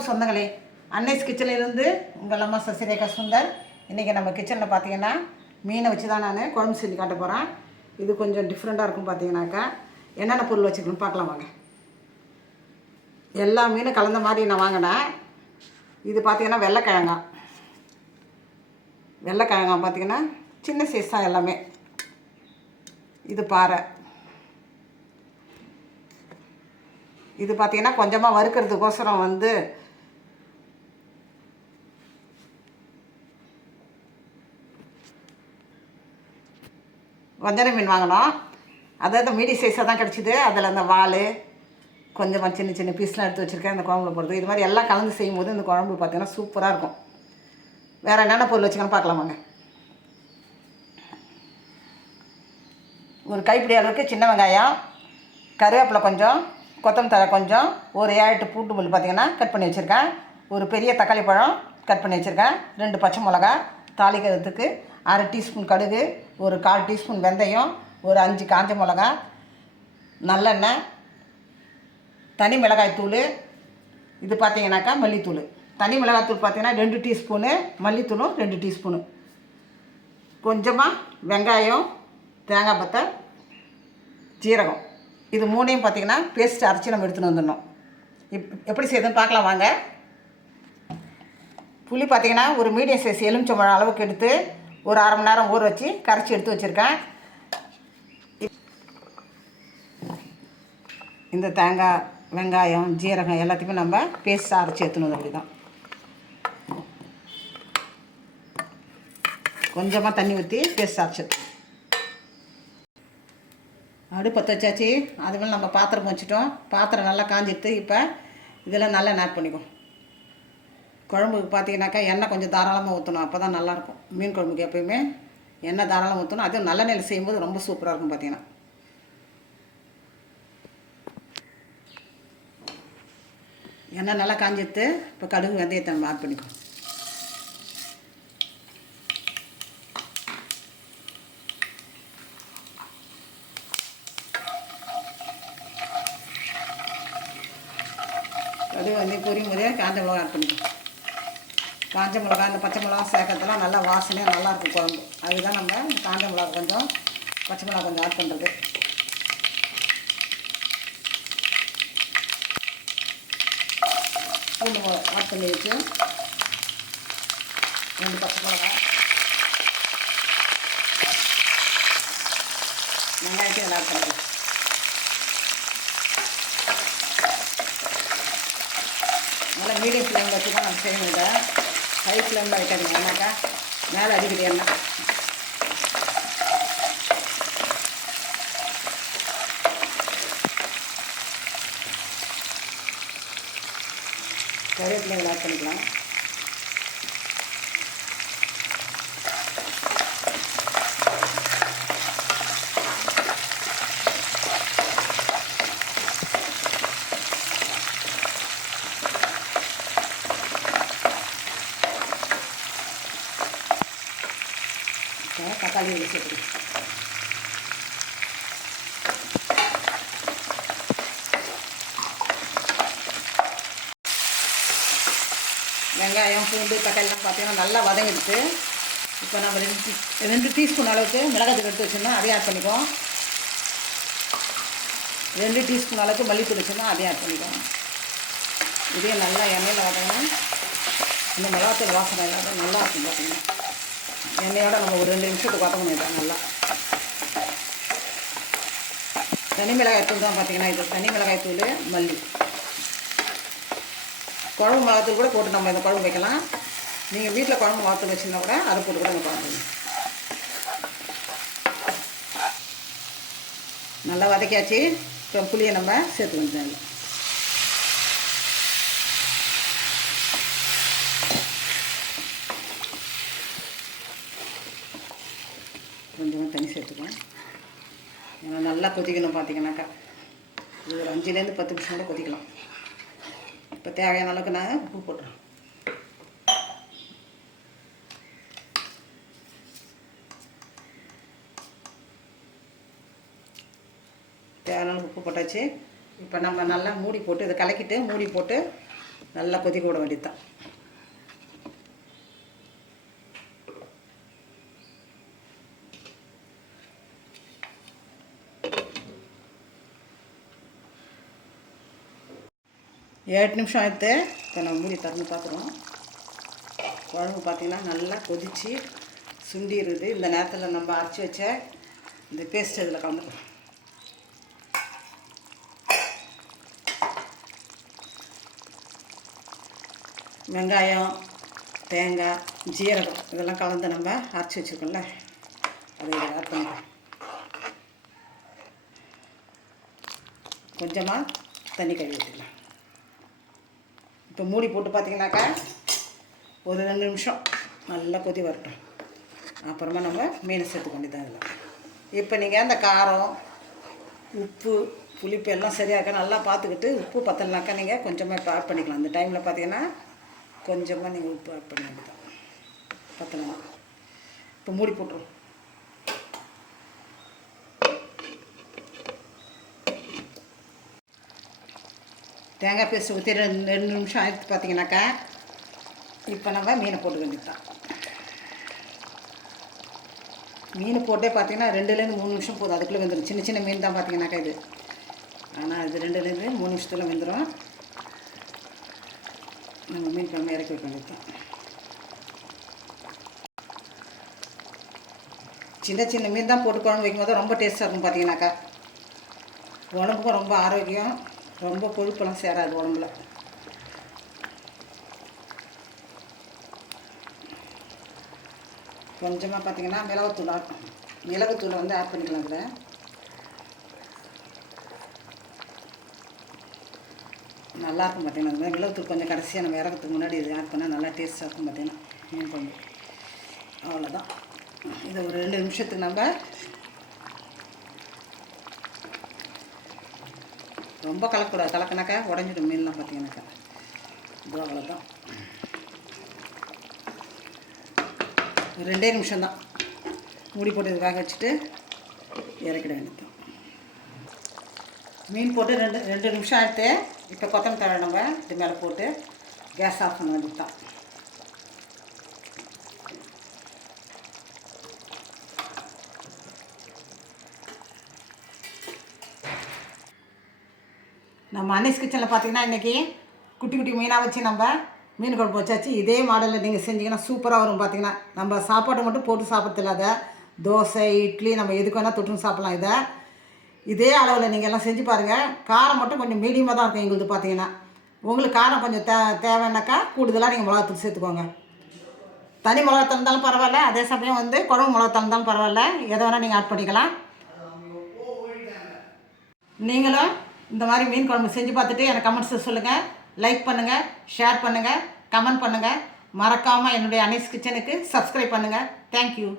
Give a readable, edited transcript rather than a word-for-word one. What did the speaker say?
வணக்கம் சொந்தங்களே, அன்னைஸ் கிச்சன்லேருந்து உங்கள் அம்மா சசிரேகா சுந்தர். இன்றைக்கி நம்ம கிச்சனில் பார்த்தீங்கன்னா மீனை வச்சு தான் நான் குழம்பு செஞ்சு காட்ட போகிறேன். இது கொஞ்சம் டிஃப்ரெண்ட்டாக இருக்கும். பார்த்தீங்கன்னாக்கா என்னென்ன பொருள் வச்சுக்கணும்னு பார்க்கலாம் வாங்க. எல்லா மீனும் கலந்த மாதிரி நான் வாங்கினேன். இது பார்த்தீங்கன்னா வெள்ளைக்கிழங்காய் பார்த்தீங்கன்னா சின்ன சைஸ் தான் எல்லாமே. இது பாறை. இது பார்த்தீங்கன்னா கொஞ்சமாக வறுக்கிறதுக்கோசரம் வஞ்சனை மீன் வாங்கினோம். அதாவது மீடியம் சைஸாக தான் கிடச்சிது. அதில் அந்த வால் கொஞ்சமாக சின்ன சின்ன பீஸ்லாம் எடுத்து வச்சுருக்கேன் அந்த குழம்புல போடுறது. இது மாதிரி எல்லாம் கலந்து செய்யும்போது இந்த குழம்பு பார்த்தீங்கன்னா சூப்பராக இருக்கும். வேறு என்னென்ன பொருள் வச்சுக்கணும் பார்க்கலாமாங்க. ஒரு கைப்பிடி அளவுக்கு சின்ன வெங்காயம், கருவேப்பிலை கொஞ்சம், கொத்தமல்லி தழை கொஞ்சம், ஒரு 7-8 பூண்டு பல் பார்த்தீங்கன்னா கட் பண்ணி வச்சுருக்கேன். ஒரு பெரிய தக்காளி பழம் கட் பண்ணி வச்சுருக்கேன். 2 பச்சை மிளகா, தாளிக்கிறதுக்கு அரை டீஸ்பூன் கடுகு, ஒரு 1/4 டீஸ்பூன் வெந்தயம், ஒரு 5 காஞ்ச மிளகா, நல்லெண்ணெய், தனி மிளகாய் தூள். இது பார்த்தீங்கன்னாக்கா மல்லித்தூள். தனி மிளகாய் தூள் பார்த்தீங்கன்னா 2 டீஸ்பூனு, மல்லித்தூளும் 2 டீஸ்பூனு, கொஞ்சமாக வெங்காயம், தேங்காய் பத்தை, ஜீரகம். இது மூணையும் பார்த்திங்கன்னா பேஸ்ட் அரைச்சி நம்ம எடுத்துகிட்டு வந்துடணும். எப்படி செய்யுதுன்னு பார்க்கலாம் வாங்க. புளி பார்த்திங்கன்னா ஒரு மீடியம் சைஸ் எலுமிச்சம்பழம் அளவுக்கு எடுத்து ஒரு அரை மணி நேரம் ஊற வச்சு கரைச்சி எடுத்து வச்சுருக்கேன். இந்த தேங்காய், வெங்காயம், ஜீரகம் எல்லாத்தையுமே நம்ம பேஸ்ட்டாக அரைச்சி எடுத்துணும். அப்படி தான் கொஞ்சமாக தண்ணி ஊற்றி பேஸ்ட் அரைச்சி எடுத்து அடுப்பத்தை வச்சாச்சு. அதுமாதிரி நம்ம பாத்திரம் வச்சுட்டோம். பாத்திரம் நல்லா காஞ்சிட்டு இப்போ இதெல்லாம் நல்லா ஆட் பண்ணிக்கும். குழம்புக்கு பார்த்தீங்கன்னாக்கா எண்ணெய் கொஞ்சம் தாராளமாக ஊற்றணும். அப்போ தான் நல்லாயிருக்கும். மீன் குழம்புக்கு எப்போயுமே எண்ணெய் தாராளமாக ஊற்றணும். அதுவும் நல்லெண்ணெயில் செய்யும்போது ரொம்ப சூப்பராக இருக்கும். பார்த்தீங்கன்னா எண்ணெய் நல்லா காஞ்சிட்டு இப்போ கடுகு வெந்தயத்தை நம்ம ஆட் பண்ணிக்கும். அது பொரியும் போதே காஞ்ச மிளகா ஆட் பண்ணிக்கணும். காஞ்ச மிளகா, இந்த பச்சை மிளகா சேர்க்கறதுலாம் நல்லா வாசனையாக நல்லாயிருக்கும் குழம்பு. அதுதான் நம்ம காஞ்ச மிளகா கொஞ்சம், பச்சை மிளகா கொஞ்சம் ஆட் பண்ணுறது. பூண்டு ஆட் பண்ணி வச்சு 2 பச்சை மிளகா, வெங்காயத்தையும் நல்லா ஆட் பண்ணிக்கலாம். நல்லா மீடியம் ஃப்ளேமில் வச்சு தான் நம்ம செய்யணும். இதை ஹை ஃப்ளேமில் வைக்காதீங்க, ஏன்னாக்கா மேலே அடிக்குது எண்ணெய். கருவேப்பிலைகளை ஆட் பண்ணிக்கலாம். தக்காளி சேர்த்துக்கலாம். வெங்காயம், பூண்டு, தக்காளிலாம் பார்த்தீங்கன்னா நல்லா வதங்கிடுச்சு. இப்போ நம்ம 2 டீஸ்பூன் அளவுக்கு மிளகாய் எடுத்து வச்சுருந்தோம், அதையும் ஆட் பண்ணிக்குவோம். 2 டீஸ்பூன் அளவுக்கு மல்லித்தூள் வச்சுருந்தோம், அதையும் ஆட் பண்ணிக்குவோம். இதே நல்லா எண்ணெயில் வதங்கணும். இந்த மிளகாத்தூள் வாசனை இல்லாத நல்லா இருக்கும். பார்த்தீங்கன்னா எண்ணெயோட நம்ம ஒரு 2 நிமிஷத்துக்கு வதங்கணும். இதை நல்லா தனி மிளகாய் தூள் தான் பார்த்தீங்கன்னா. இது தனி மிளகாய் தூள், மல்லி, குழம்பு மிளகாத்தூள் கூட போட்டு நம்ம இந்த குழம்பு வைக்கலாம். நீங்கள் வீட்டில் குழம்பு மிளகாத்தூள் வச்சுருந்தா கூட அதை போட்டு கூட இந்த குழம்பு நல்லா வதக்கியாச்சு. இப்போ புளியை நம்ம சேர்த்து வந்துடலாம். கொஞ்சமாக தண்ணி சேர்த்துக்கலாம். ஏன்னா நல்லா கொதிக்கணும். பார்த்தீங்கன்னாக்கா இது ஒரு 5லேருந்து 10 நிமிஷம் கூட கொதிக்கலாம். இப்போ தேவையான அளவுக்கு நான் உப்பு போட்டுறேன். தேவையான உப்பு போட்டாச்சு. இப்போ நம்ம நல்லா மூடி போட்டு இதை கலக்கிட்டு மூடி போட்டு நல்லா கொதிக்க விட வேண்டியது தான். ஏழு நிமிஷம் ஆயிடுத்து. இப்போ நம்ம மூடி திறந்து பார்க்குறோம். குழம்பு பார்த்திங்கன்னா நல்லா கொதித்து சுண்டிடுது. இந்த நேரத்தில் நம்ம அரைச்சி வச்ச இந்த பேஸ்ட் இதில் கலந்துக்கலாம். வெங்காயம், தேங்காய், ஜீரகம் இதெல்லாம் கலந்து நம்ம அரைச்சி வச்சுருக்கோம்ல, அதை இதில் ஆட் பண்ணிக்கலாம். கொஞ்சமாக தண்ணி கழுவி வச்சுக்கலாம். இப்போ மூடி போட்டு பார்த்திங்கனாக்கா ஒரு 2 நிமிஷம் நல்லா கொதி வரட்டும். அப்புறமா நம்ம மீன் சேர்த்துக்க வேண்டியதான் இதில். இப்போ நீங்கள் அந்த காரம், உப்பு, புளிப்பு எல்லாம் சரியாக நல்லா பார்த்துக்கிட்டு உப்பு பத்தலைனாக்கா நீங்கள் கொஞ்சமாக இப்போ ஆட் பண்ணிக்கலாம். அந்த டைமில் பார்த்தீங்கன்னா கொஞ்சமாக நீங்கள் உப்பு ஆட் பண்ண வேண்டியதான் பத்தலைனா. இப்போ மூடி போட்டுரும். தேங்காய் பேஸ்ட் ஊற்றி 2 நிமிஷம் ஆயிடுத்து பார்த்தீங்கன்னாக்கா இப்போ நம்ம மீனை போட்டு வேண்டியது தான். மீன் போட்டே பார்த்தீங்கன்னா 2லேருந்து 3 நிமிஷம் போதும், அதுக்குள்ளே வெந்துடும். சின்ன சின்ன மீன் தான் பார்த்தீங்கன்னாக்கா இது. ஆனால் இது 2லேருந்து 3 நிமிஷத்தில் வெந்துடும். நம்ம மீன் குழம்பு இறக்கி வைக்க வேண்டியது தான். சின்ன சின்ன மீன் தான் போட்டு குழம்பு வைக்கும்போது ரொம்ப டேஸ்ட்டாக இருக்கும் பார்த்தீங்கன்னாக்கா. உடம்புக்கும் ரொம்ப ஆரோக்கியம், ரொம்ப கொழுப்பெல்லாம் சேராது உடம்புல. கொஞ்சமாக பார்த்திங்கன்னா மிளகுத்தூளை வந்து ஆட் பண்ணிக்கலாம். அதில் நல்லாயிருக்கும் பார்த்திங்கன்னா. அந்த மாதிரி மிளகுத்தூள் கொஞ்சம் கடைசியாக நம்ம இறக்கிறதுக்கு முன்னாடி இது ஆட் பண்ணால் நல்லா டேஸ்ட்டாக இருக்கும் பார்த்திங்கன்னா மீன் குழம்பு. அவ்வளோதான். இதை ஒரு 2 நிமிஷத்துக்கு நம்ம ரொம்ப கலக்கக்கூடாது. கலக்கினாக்கா உடஞ்சிடும் மீன்லாம் பார்த்தீங்கன்னாக்கா. இது அவ்வளோதான். 2 நிமிஷம்தான் மூடி போட்டு இது வேக வச்சுட்டு இறக்கிட வேண்டியது. மீன் போட்டு 2 நிமிஷம் ஆகிட்டு இப்போ கொத்தமல்லி தழை நம்ம இது மேலே போட்டு கேஸ் ஆஃப் பண்ண வேண்டியது தான். நம்ம அன்னீஸ் கிச்சனில் பார்த்தீங்கன்னா இன்றைக்கி குட்டி குட்டி மீனாக வச்சு நம்ம மீன் குழம்பு வச்சாச்சு. இதே மாடலில் நீங்கள் செஞ்சிங்கன்னா சூப்பராக வரும். பார்த்திங்கன்னா நம்ம சாப்பாட்டை மட்டும் போட்டு சாப்பிட்றது இல்லாத தோசை, இட்லி நம்ம எதுக்கு வேணால் தொட்டுன்னு சாப்பிட்லாம். இதே அளவில் நீங்கள் எல்லாம் செஞ்சு பாருங்கள். காரம் மட்டும் கொஞ்சம் மீடியமாக தான் இருக்கும் எங்களுக்கு. பார்த்தீங்கன்னா உங்களுக்கு காரம் கொஞ்சம் தேவைன்னாக்கா கூடுதலாக நீங்கள் மிளகாத்தூள் சேர்த்துக்கோங்க. தனி மிளகாத்தூள் இருந்தாலும் பரவாயில்ல, அதே சமயம் வந்து குழம்பு மிளகாத்தூள் இருந்தாலும் பரவாயில்ல, எதை வேணால் நீங்கள் ஆட் பண்ணிக்கலாம். நீங்களும் இந்த மாதிரி மீன் குழம்பு செஞ்சு பார்த்துட்டு எனக்கு கமெண்ட்ஸில் சொல்லுங்கள். லைக் பண்ணுங்கள், ஷேர் பண்ணுங்கள், கமெண்ட் பண்ணுங்கள். மறக்காமல் என்னுடைய அன்னீஸ் கிச்சனுக்கு சப்ஸ்கிரைப் பண்ணுங்கள். தேங்க்யூ.